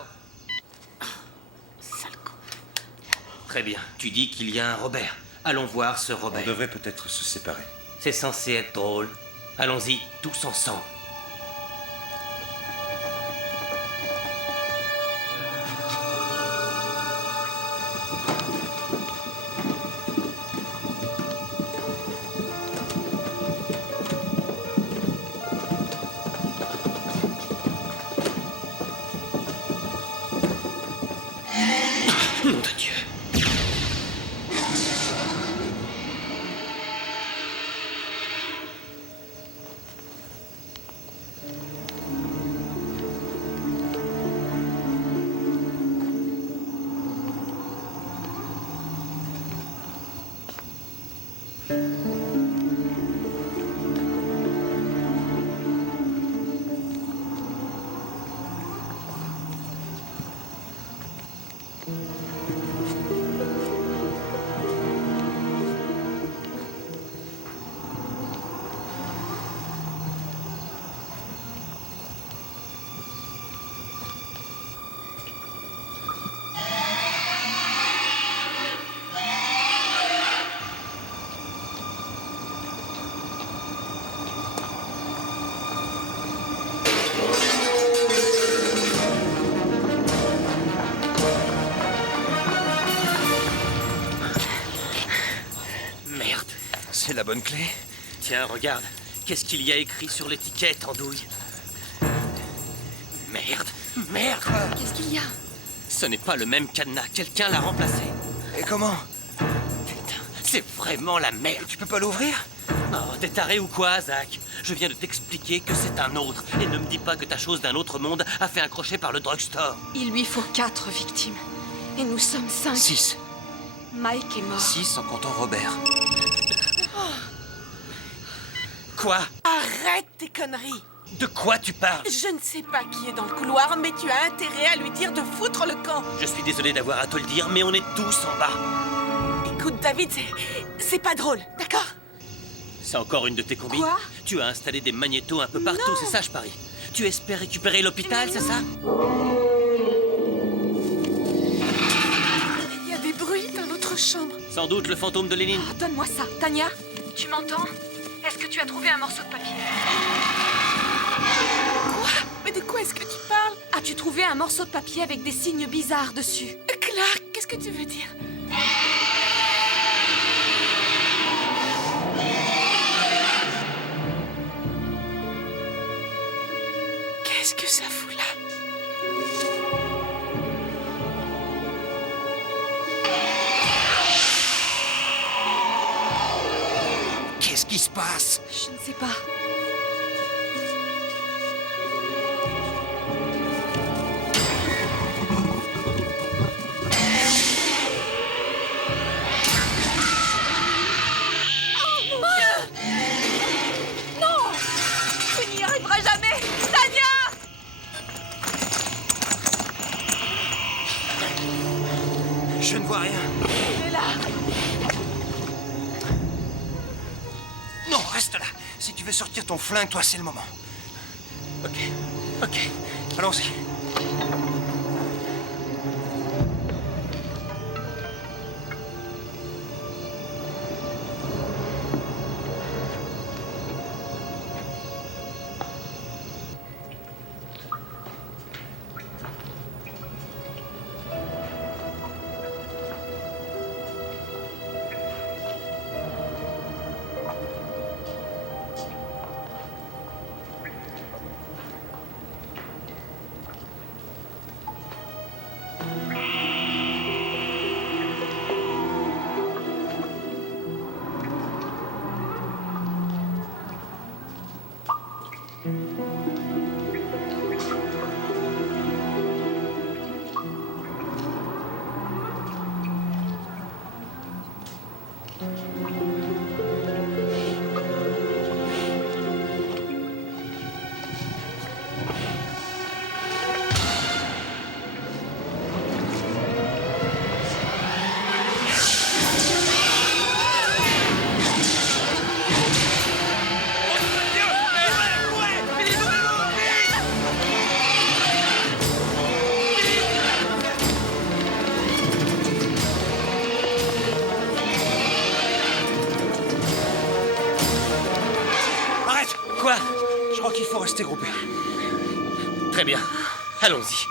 Sale con. Très bien. Tu dis qu'il y a un Robert. Allons voir ce On Robert. devrait peut-être se séparer. C'est censé être drôle. Allons-y, tous ensemble. Nom de Dieu. Merde. C'est la bonne clé? Tiens, regarde. Qu'est-ce qu'il y a écrit sur l'étiquette, andouille? Merde. Merde. Qu'est-ce qu'il y a? Ce n'est pas le même cadenas. Quelqu'un l'a remplacé. Et comment? Putain, c'est vraiment la merde. Tu peux pas l'ouvrir? Oh, t'es taré ou quoi, Zach? Je viens de t'expliquer que c'est un autre. Et ne me dis pas que ta chose d'un autre monde a fait un crochet par le drugstore. Il lui faut 4 victimes. Et nous sommes 5. 6. Mike est mort. 6 en comptant Robert. Quoi? Arrête tes conneries. De quoi tu parles? Je ne sais pas qui est dans le couloir, mais tu as intérêt à lui dire de foutre le camp. Je suis désolé d'avoir à te le dire, mais on est tous en bas. Écoute, David, c'est pas drôle, d'accord? C'est encore une de tes combines? Quoi? Tu as installé des magnétos un peu partout, c'est ça, je parie? Tu espères récupérer l'hôpital, c'est ça? Il y a des bruits dans l'autre chambre. Sans doute le fantôme de Lénine. Ah, donne-moi ça. Tania, tu m'entends? Est-ce que tu as trouvé un morceau de papier? Quoi? Mais de quoi est-ce que tu parles? As-tu trouvé un morceau de papier avec des signes bizarres dessus? Clark, qu'est-ce que tu veux dire? Qu'est-ce que ça fout là? Qu'est-ce qui se passe? Je ne sais pas. Tu n'y arriveras jamais! Tania! vois rien. Il est là. Non, reste là. Si tu veux sortir ton flingue, toi, c'est le moment. Ok. Allons-y. Quoi? Je crois qu'il faut rester groupé. Très bien. Allons-y.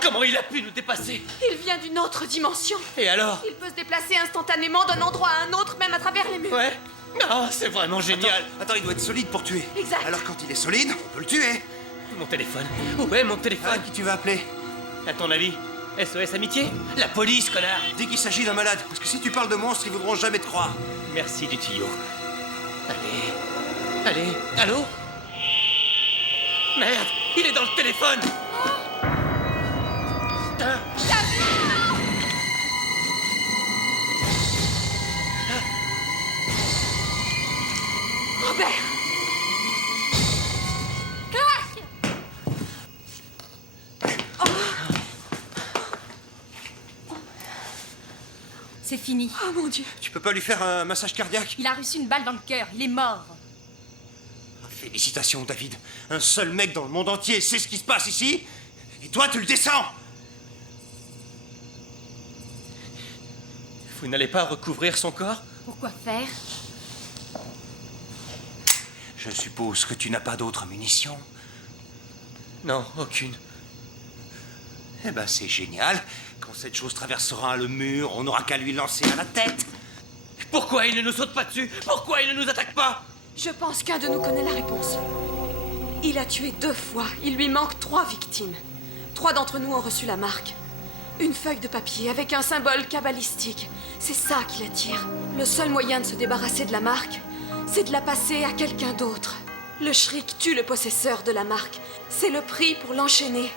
Comment il a pu nous dépasser? Il vient d'une autre dimension. Et alors? Il peut se déplacer instantanément d'un endroit à un autre, même à travers les murs. Ouais. Non, c'est vraiment génial. Attends, il doit être solide pour tuer. Exact. Alors quand il est solide, on peut le tuer. Mon téléphone. Où est mon téléphone? Qui tu vas appeler? À ton avis? SOS Amitié? La police, connard! Dis qu'il s'agit d'un malade, parce que si tu parles de monstres, ils voudront jamais te croire. Merci du tuyau. Allez, allô? Merde, il est dans le téléphone! Putain. Robert! C'est fini. Oh mon Dieu! Tu peux pas lui faire un massage cardiaque? Il a reçu une balle dans le cœur. Il est mort. Félicitations, David. Un seul mec dans le monde entier sait ce qui se passe ici. Et toi, tu le descends. Vous n'allez pas recouvrir son corps? Pourquoi faire? Je suppose que tu n'as pas d'autres munitions. Non, aucune. Eh ben, c'est génial. Quand cette chose traversera le mur, on n'aura qu'à lui lancer à la tête. Pourquoi il ne nous saute pas dessus? Pourquoi il ne nous attaque pas? Je pense qu'un de nous connaît la réponse. Il a tué 2 fois. Il lui manque 3 victimes. 3 d'entre nous ont reçu la marque. Une feuille de papier avec un symbole kabbalistique. C'est ça qui l'attire. Le seul moyen de se débarrasser de la marque, c'est de la passer à quelqu'un d'autre. Le shriek tue le possesseur de la marque. C'est le prix pour l'enchaîner.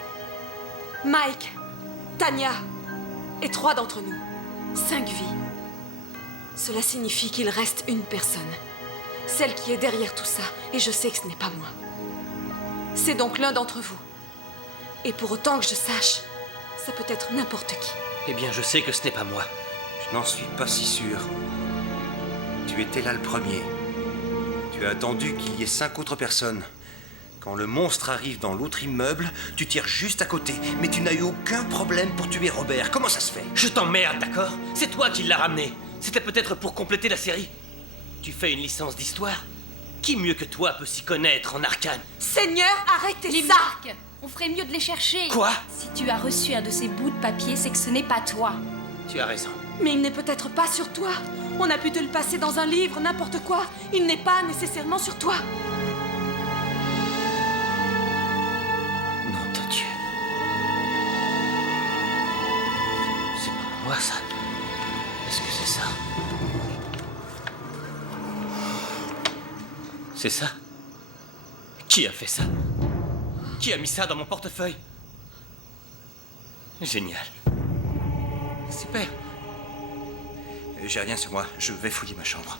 Mike, Tanya et 3 d'entre nous. 5 vies. Cela signifie qu'il reste une personne. Celle qui est derrière tout ça. Et je sais que ce n'est pas moi. C'est donc l'un d'entre vous. Et pour autant que je sache, ça peut être n'importe qui. Eh bien, je sais que ce n'est pas moi. Je n'en suis pas si sûr. Tu étais là le premier. Tu as attendu qu'il y ait 5 autres personnes. Quand le monstre arrive dans l'autre immeuble, tu tires juste à côté. Mais tu n'as eu aucun problème pour tuer Robert. Comment ça se fait? Je t'emmerde, d'accord? C'est toi qui l'as ramené. C'était peut-être pour compléter la série. Tu fais une licence d'histoire? Qui mieux que toi peut s'y connaître en arcane? Seigneur, arrêtez Les ça! marques! On ferait mieux de les chercher. Quoi? Si tu as reçu un de ces bouts de papier, c'est que ce n'est pas toi. Tu as raison. Mais il n'est peut-être pas sur toi. On a pu te le passer dans un livre, n'importe quoi. Il n'est pas nécessairement sur toi. Nom de Dieu. C'est pas moi, ça. Est-ce que c'est ça? C'est ça? Qui a fait ça? Qui a mis ça dans mon portefeuille? Génial. Super. J'ai rien sur moi. Je vais fouiller ma chambre.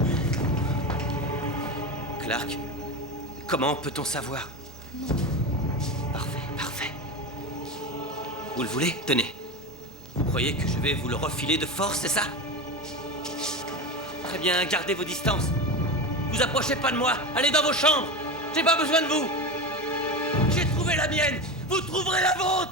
Clark? Comment peut-on savoir? Parfait, parfait. Vous le voulez? Tenez. Vous croyez que je vais vous le refiler de force, c'est ça? Très bien, gardez vos distances. Vous approchez pas de moi. Allez dans vos chambres. J'ai pas besoin de vous. J'ai trouvé la mienne. Vous trouverez la vôtre.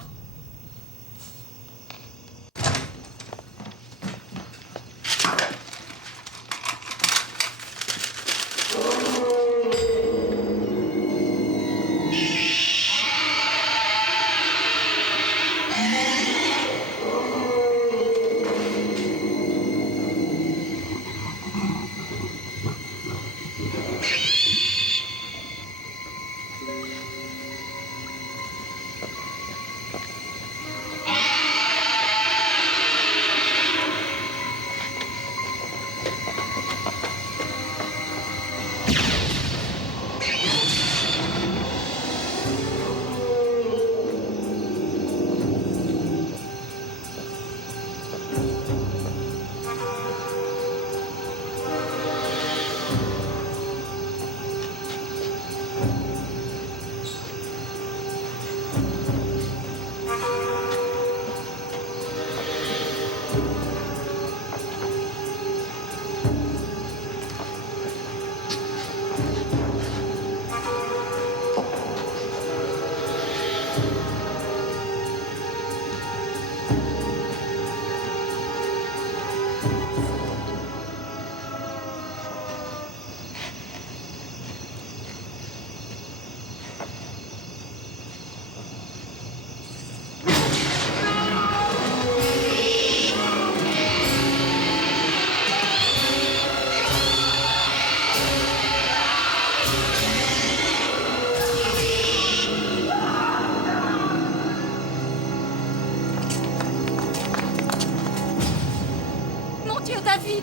Mon Dieu, David!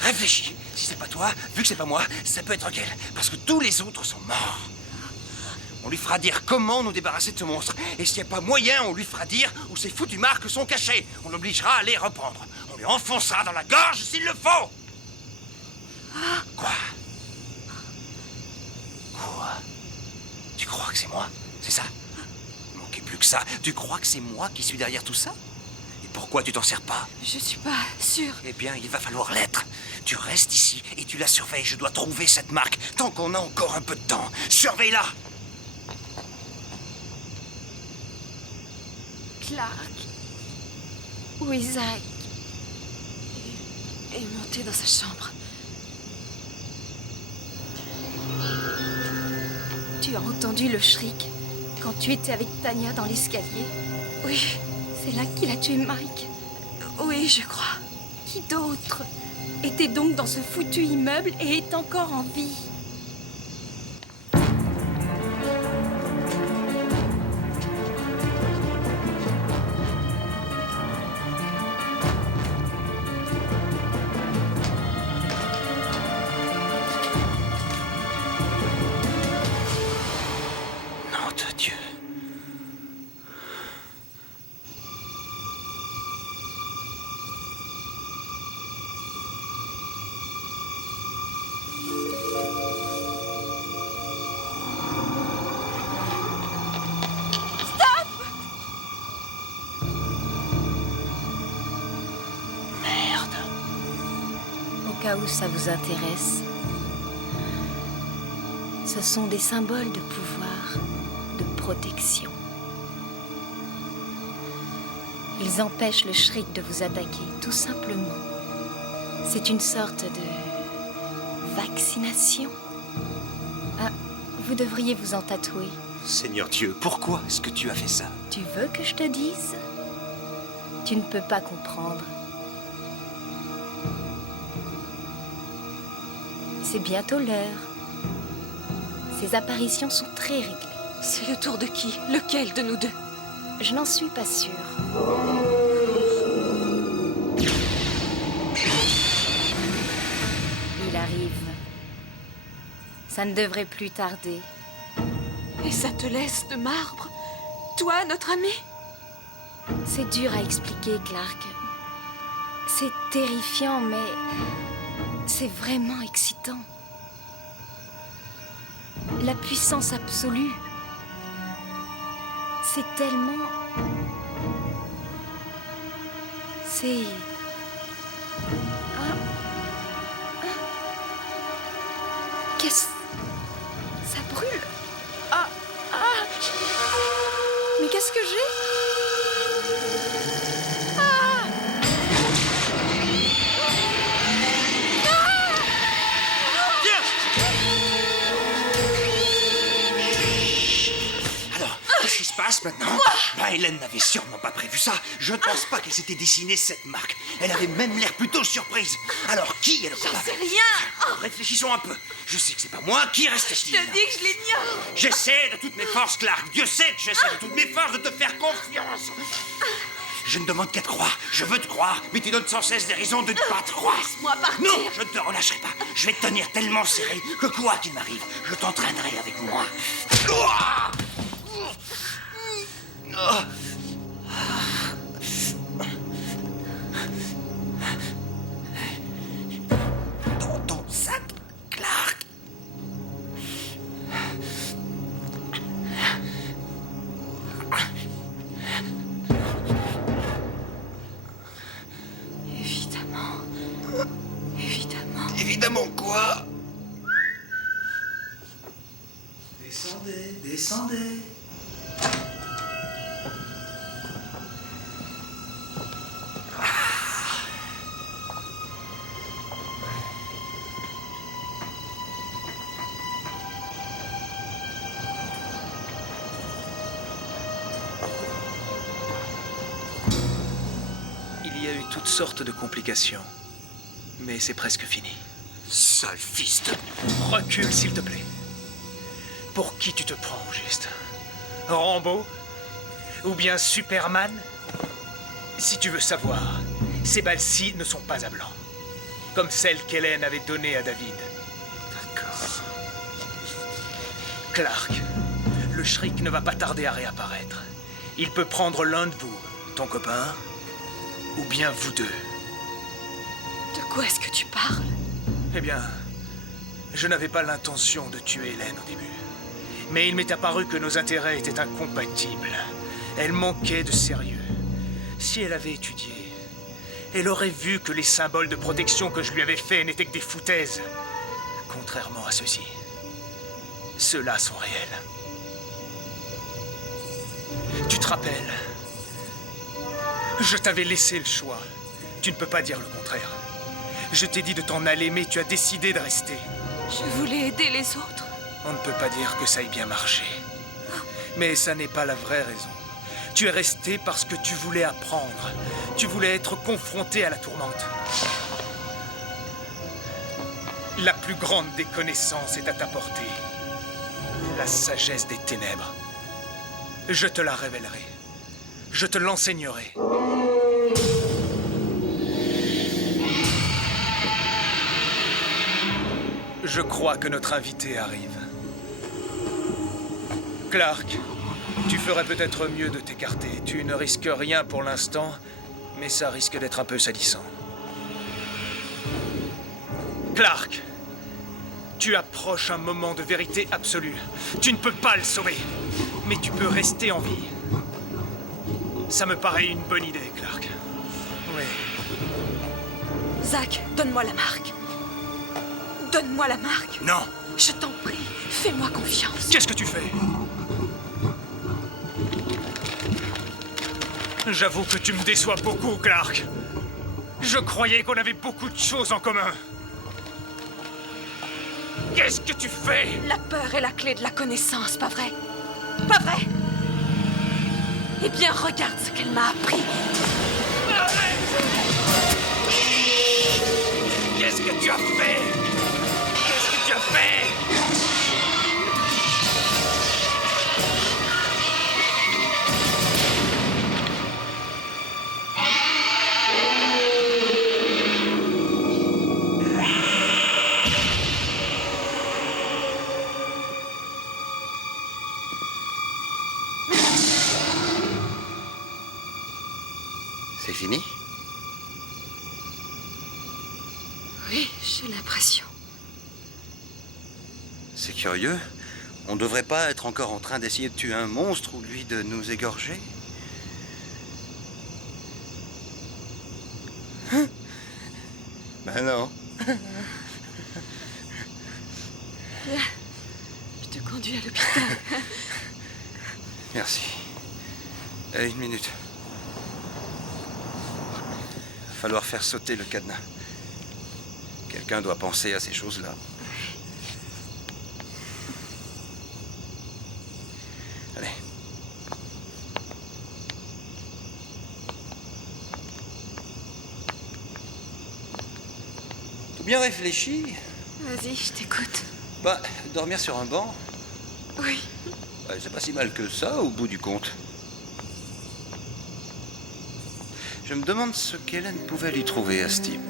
Réfléchis. Si c'est pas toi, vu que c'est pas moi, ça peut être qu'elle. Parce que tous les autres sont morts. On lui fera dire comment nous débarrasser de ce monstre. Et s'il n'y a pas moyen, on lui fera dire où ces foutues marques sont cachées. On l'obligera à les reprendre. On lui enfoncera dans la gorge s'il le faut. Quoi? Quoi? Tu crois que c'est moi? C'est ça? Il manquait plus que ça. Tu crois que c'est moi qui suis derrière tout ça? Et pourquoi tu t'en sers pas? Je suis pas sûre. Eh bien, il va falloir l'être. Tu restes ici et tu la surveilles. Je dois trouver cette marque tant qu'on a encore un peu de temps. Surveille-la. Clark ou Isaac est monté dans sa chambre. Tu as entendu le shriek quand tu étais avec Tanya dans l'escalier? Oui, C'est là qu'il a tué Mike. oui, je crois. Qui d'autre était donc dans ce foutu immeuble et est encore en vie? Nom de Dieu. Merde. Au cas où ça vous intéresse, ce sont des symboles de pouvoir, de protection. Ils empêchent le shriek de vous attaquer, tout simplement. C'est une sorte de vaccination. Ah, vous devriez vous en tatouer. Seigneur Dieu, pourquoi est-ce que tu as fait ça? Tu veux que je te dise? Tu ne peux pas comprendre. C'est bientôt l'heure. Ces apparitions sont très réglées. C'est le tour de qui? Lequel de nous deux? Je n'en suis pas sûre. Il arrive. Ça ne devrait plus tarder. Et ça te laisse de marbre? Toi, notre ami? C'est dur à expliquer, Clark. C'est terrifiant, mais c'est vraiment excitant. la puissance absolue. C'est tellement... C'est... Ah. Qu'est-ce... Ça brûle. Ah. Ah. Mais qu'est-ce que j'ai? Ah. Alors, qu'est-ce qui se passe maintenant? Hélène n'avait sûrement pas prévu ça. Je ne pense pas qu'elle s'était dessinée cette marque. Elle avait même l'air plutôt surprise. Alors, qui est le coupable? J'en sais rien. Réfléchissons un peu. Je sais que c'est pas moi. Qui reste-t-il? Je te dis que je l'ignore. J'essaie de toutes mes forces, Clark. Dieu sait que j'essaie de toutes mes forces de te faire confiance. Je ne demande qu'à te croire. Je veux te croire, mais tu donnes sans cesse des raisons de ne pas te croire. Laisse-moi partir. Non, je ne te relâcherai pas. Je vais te tenir tellement serré que quoi qu'il m'arrive, je t'entraînerai avec moi. Ouah! Ah! Dans ton sac, Clark. Évidemment. Évidemment. Évidemment quoi? Descendez, descendez. Il y a eu toutes sortes de complications, mais c'est presque fini. Sale fils de... Recule, s'il te plaît. Pour qui tu te prends, au juste? Rambo? Ou bien Superman? Si tu veux savoir, ces balles-ci ne sont pas à blanc. Comme celles qu'Hélène avait données à David. D'accord. Clark, le Shriek ne va pas tarder à réapparaître. Il peut prendre l'un de vous, ton copain, ou bien vous deux. De quoi est-ce que tu parles? Eh bien, je n'avais pas l'intention de tuer Hélène au début. Mais il m'est apparu que nos intérêts étaient incompatibles. Elle manquait de sérieux. Si elle avait étudié, elle aurait vu que les symboles de protection que je lui avais faits n'étaient que des foutaises. Contrairement à ceux-ci. Ceux-là sont réels. Tu te rappelles? Je t'avais laissé le choix. Tu ne peux pas dire le contraire. Je t'ai dit de t'en aller, mais tu as décidé de rester. Je voulais aider les autres. On ne peut pas dire que ça ait bien marché. Mais ça n'est pas la vraie raison. Tu es resté parce que tu voulais apprendre. Tu voulais être confronté à la tourmente. La plus grande des connaissances est à ta portée. La sagesse des ténèbres. Je te la révélerai. Je te l'enseignerai. Je crois que notre invité arrive. Clark, tu ferais peut-être mieux de t'écarter. Tu ne risques rien pour l'instant, mais ça risque d'être un peu salissant. Clark, tu approches un moment de vérité absolue. Tu ne peux pas le sauver, mais tu peux rester en vie. Ça me paraît une bonne idée, Clark. Oui. Zach, donne-moi la marque. Donne-moi la marque. Non. Je t'en prie, fais-moi confiance. Qu'est-ce que tu fais? J'avoue que tu me déçois beaucoup, Clark. Je croyais qu'on avait beaucoup de choses en commun. Qu'est-ce que tu fais? La peur est la clé de la connaissance, pas vrai? Pas vrai? Eh bien, regarde ce qu'elle m'a appris. Qu'est-ce que tu as fait? Qu'est-ce que tu as fait? C'est fini? Oui, j'ai l'impression. C'est curieux. On ne devrait pas être encore en train d'essayer de tuer un monstre ou lui de nous égorger? Hein? Ben non. Là, je te conduis à l'hôpital. Merci. Allez, 1 minute. Va falloir faire sauter le cadenas. Quelqu'un doit penser à ces choses-là. Allez. Tout bien réfléchi. Vas-y, je t'écoute. Bah, dormir sur un banc, Oui. c'est pas si mal que ça, au bout du compte. Je me demande ce qu'Hélène pouvait lui trouver à ce type.